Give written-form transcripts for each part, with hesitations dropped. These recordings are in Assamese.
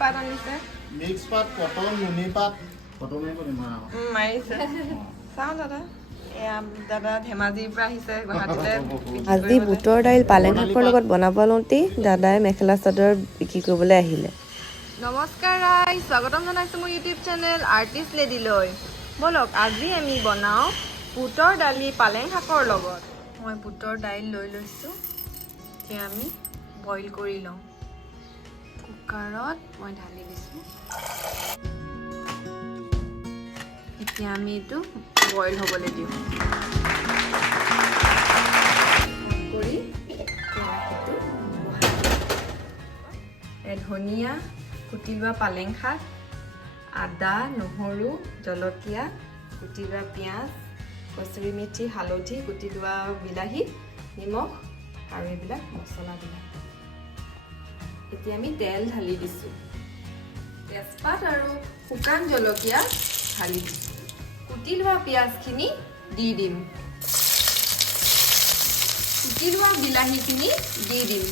পাত আনিছে মিক্স পাত পটল নুনি পাত পটলে মাৰিছে চাওঁ দাদা এয়া দাদা ধেমাজিৰ পৰা আহিছে গুৱাহাটীলৈ আজি বুটৰ দাইল পালেং শাকৰ লগত বনাব লওঁতেই দাদাই মেখেলা চাদৰ বিক্ৰী কৰিবলৈ আহিলে। নমস্কাৰ ৰাইজ, স্বাগতম জনাইছোঁ মোৰ ইউটিউব চেনেল আৰ্টিষ্ট লেডিলৈ। ব'লক আজি আমি বনাওঁ বুটৰ দালি পালেং শাকৰ লগত। মই বুটৰ দাইল লৈ লৈছোঁ, এতিয়া আমি বইল কৰি লওঁ। কুকাৰত মই ঢালি দিছোঁ। এতিয়া আমি এইটো বইল হ'বলৈ দিওঁ। কৰি কেৰাহীটো বহাই ধনিয়া, কুটি লোৱা পালেং শাক, আদা, নহৰু, জলকীয়া, কুটি লোৱা পিঁয়াজ, কচুৰি মেথি, হালধি, কুটি লোৱা বিলাহী, নিমখ আৰু এইবিলাক মছলাবিলাক। এতিয়া আমি তেল ঢালি দিছোঁ। তেজপাত আৰু শুকান জলকীয়া ঢালি দিছোঁ। কুটি লোৱা পিঁয়াজখিনি দি দিম। কুটি লোৱা বিলাহীখিনি দি দিম।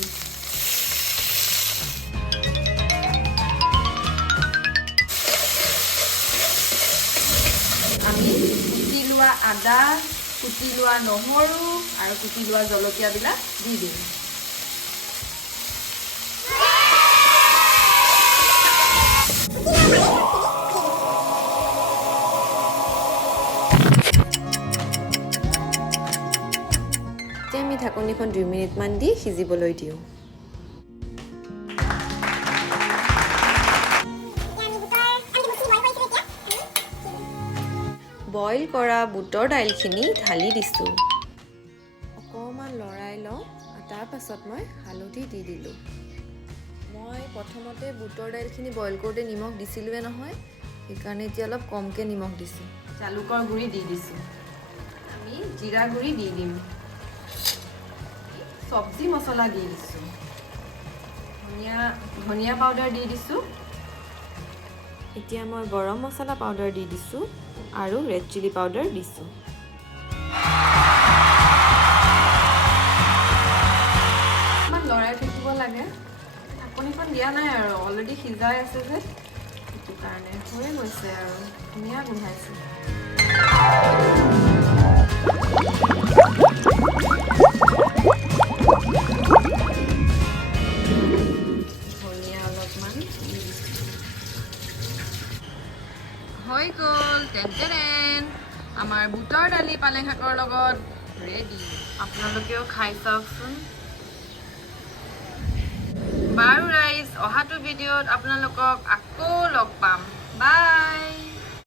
আমি কুটি লোৱা আদা, কুটি লোৱা নহৰু আৰু কুটি লোৱা জলকীয়াবিলাক দি দিম। এতিয়া আমি ঢাকনিখন 2 মিনিটমান দি সিজিবলৈ দিওঁ। বইল কৰা বুটৰ দাইলখিনি ঢালি দিছোঁ। অকণমান লৰাই লওঁ, তাৰ পাছত মই হালধি দি দিলোঁ। মই প্ৰথমতে বুটৰ দাইলখিনি বইল কৰোঁতে নিমখ দিছিলোঁৱে নহয়, সেইকাৰণে এতিয়া অলপ কমকৈ নিমখ দিছোঁ। জালুকৰ গুড়ি দি দিছোঁ। আমি জিৰা গুড়ি দি দিম। চব্জি মছলা দি দিছোঁ। ধনিয়া পাউডাৰ দি দিছোঁ। এতিয়া মই গৰম মছলা পাউডাৰ দি দিছোঁ আৰু ৰেড চিলি পাউডাৰ দিছোঁ। অকণমান লৰাই থাকিব লাগে। ঢাকনিখন দিয়া নাই আৰু অলৰেডি সিজাই আছে যে, সেইটো কাৰণে হৈয়ে গৈছে আৰু ধুনীয়া গোন্ধাইছে। ধনিয়া অলপমান হৈ গ'ল। টেন আমাৰ বুটৰ দালি পালেং শাকৰ লগত ৰেডি। আপোনালোকেও খাই চাওকচোন। বাৰু ৰাইজ, অহাটো ভিডিঅ'ত আপোনালোকক আকৌ